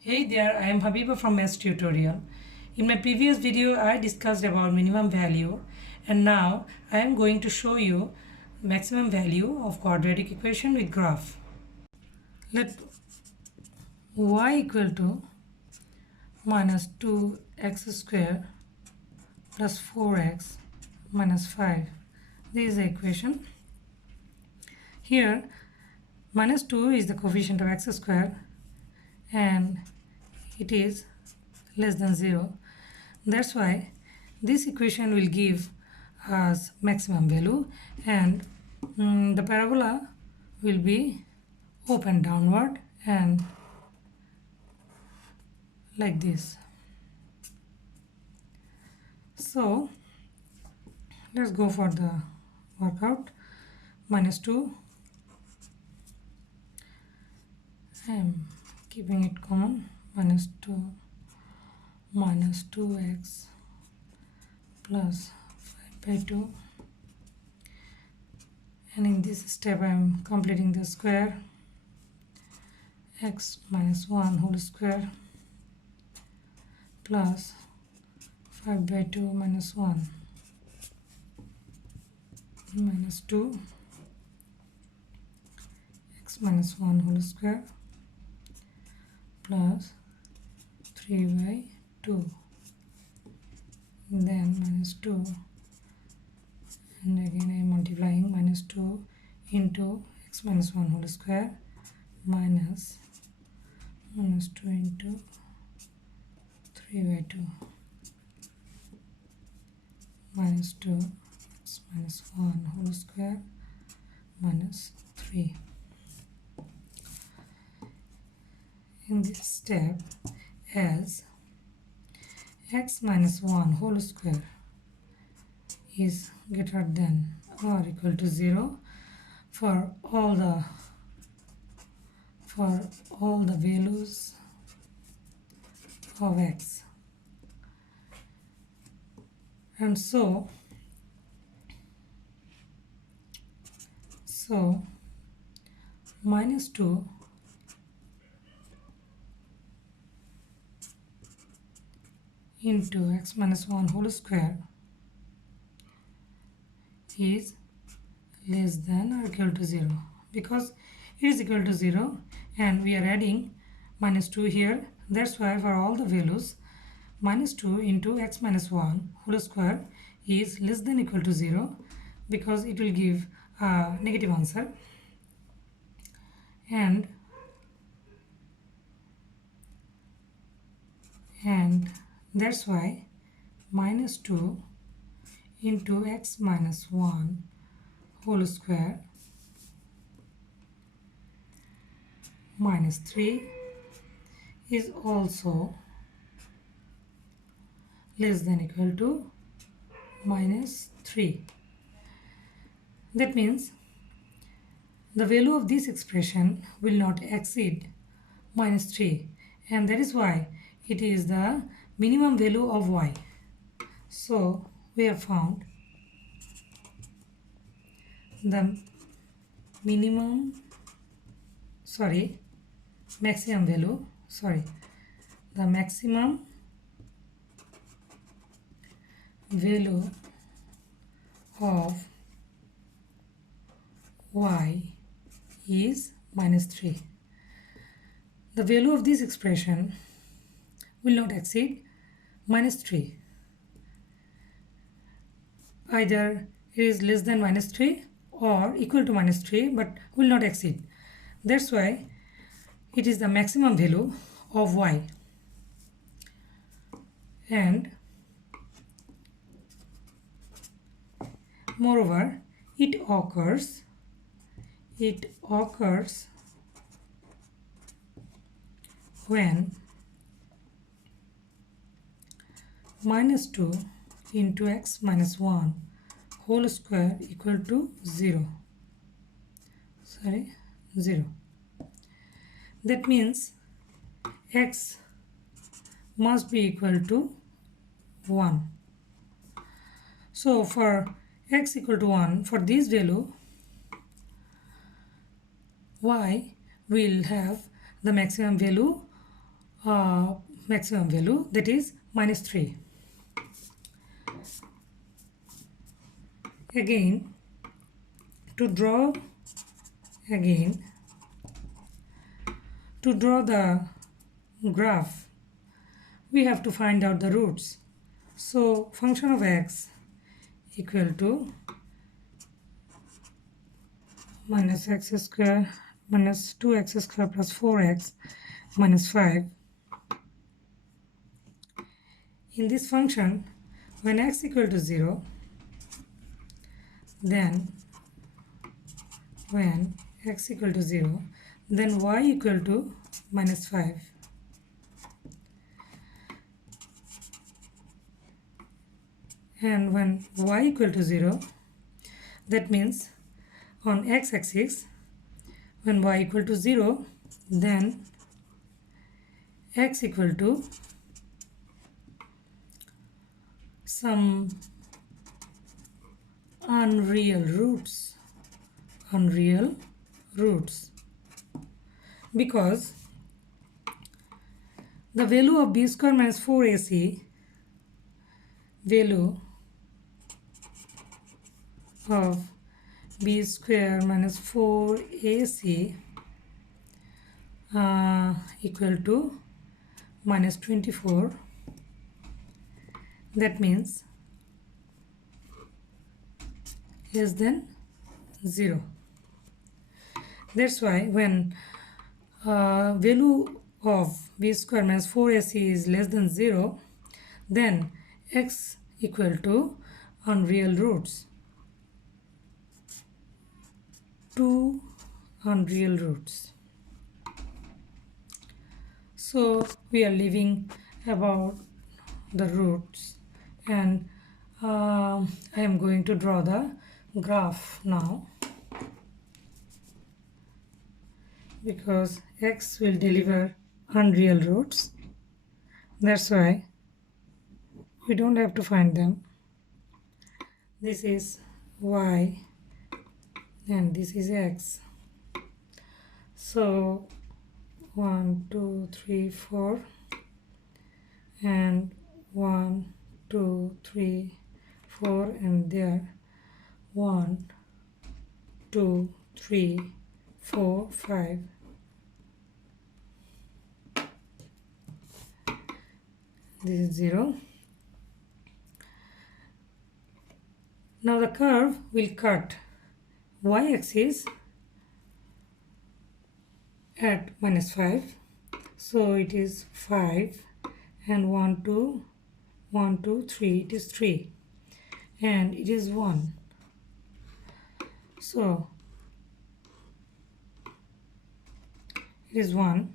Hey there, I am Habiba from Maths Tutorial. In my previous video, I discussed about minimum value, and now I am going to show you maximum value of quadratic equation with graph. Let y equal to minus 2x square plus 4x minus 5. This is the equation. Here minus 2 is the coefficient of x square and it is less than 0. That's why this equation will give us maximum value, and the parabola will be open downward and like this. So let's go for the workout. Minus 2, I am keeping it common, minus 2 minus 2x plus 5 by 2, and in this step I am completing the square, x minus 1 whole square plus 5 by 2 minus 1 minus 2 x minus 1 whole square plus 3 by 2, then minus 2, and again I am multiplying minus 2 into x minus 1 whole square minus 2 into 3 by 2 minus 2 x minus 1 whole square minus 3. In this step, as x minus 1 whole square is greater than or equal to 0 for all the values of x, and so minus 2 into x minus 1 whole square is less than or equal to 0, because it is equal to 0 and we are adding minus 2 here. That's why for all the values minus 2 into x minus 1 whole square is less than or equal to 0, because it will give a negative answer, and that's why minus 2 into x minus 1 whole square minus 3 is also less than or equal to minus 3. That means the value of this expression will not exceed minus 3, and that is why it is the minimum value of y. So we have found the maximum value of y is minus 3. The value of this expression will not exceed minus 3. Either it is less than minus 3 or equal to minus 3, but will not exceed. That's why it is the maximum value of y. And moreover, it occurs when minus 2 into x minus 1 whole square equal to 0. That means x must be equal to 1. So for x equal to 1, for this value y will have the maximum value maximum value, that is minus 3. Again, to draw the graph, we have to find out the roots. So function of x equal to minus x square minus 2x square plus 4x minus 5. In this function, when x equal to 0, then when x equal to 0, then y equal to minus 5. And when y equal to 0, that means on x-axis, when y equal to 0, then x equal to some unreal roots, because the value of b square minus 4ac, value of b square minus 4ac equal to minus 24. That means less than 0. That's why when value of b square minus 4ac is less than 0, then x equal to unreal roots, 2 unreal roots. So we are leaving about the roots, and I am going to draw the graph now, because x will deliver unreal roots. That's why we don't have to find them. This is y and this is x. So 1 2 3 4 and 1 2 3 4, and there 1 2 3 4 5. This is 0. Now the curve will cut y-axis at minus 5, so it is 5, and 1 2 1 2 3, it is 3, and it is 1. So it is 1.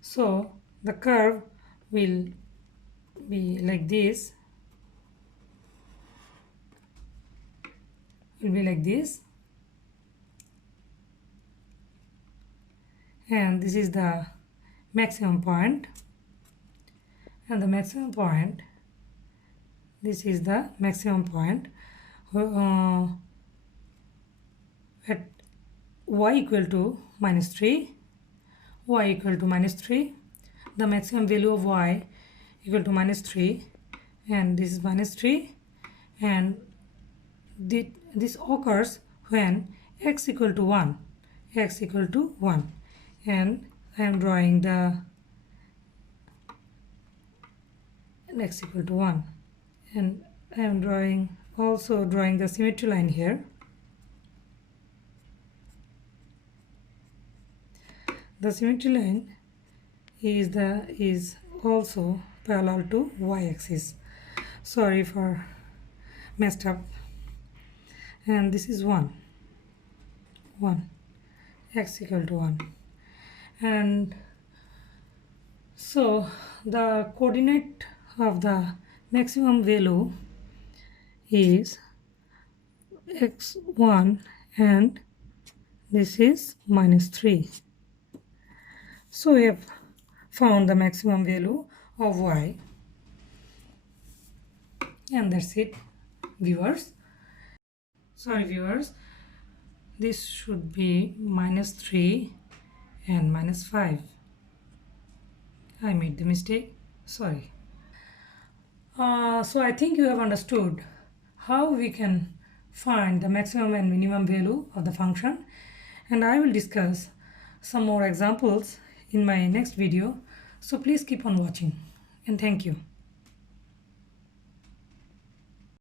So the curve will be like this, and this is the maximum point, and the maximum point, this is the maximum point at y equal to minus 3, the maximum value of y equal to minus 3, and this is minus 3, and this occurs when x equal to 1, and I am drawing the x equal to 1, and I am also drawing the symmetry line here. The symmetry line is also parallel to y-axis. Sorry for messed up. And this is 1, x equal to 1. And so the coordinate of the maximum value is x1, and this is minus 3. So we have found the maximum value of y, and that's it, viewers. Sorry viewers, this should be minus 3 and minus 5. I made the mistake. Sorry. So I think you have understood how we can find the maximum and minimum value of the function, and I will discuss some more examples in my next video. So please keep on watching, and thank you.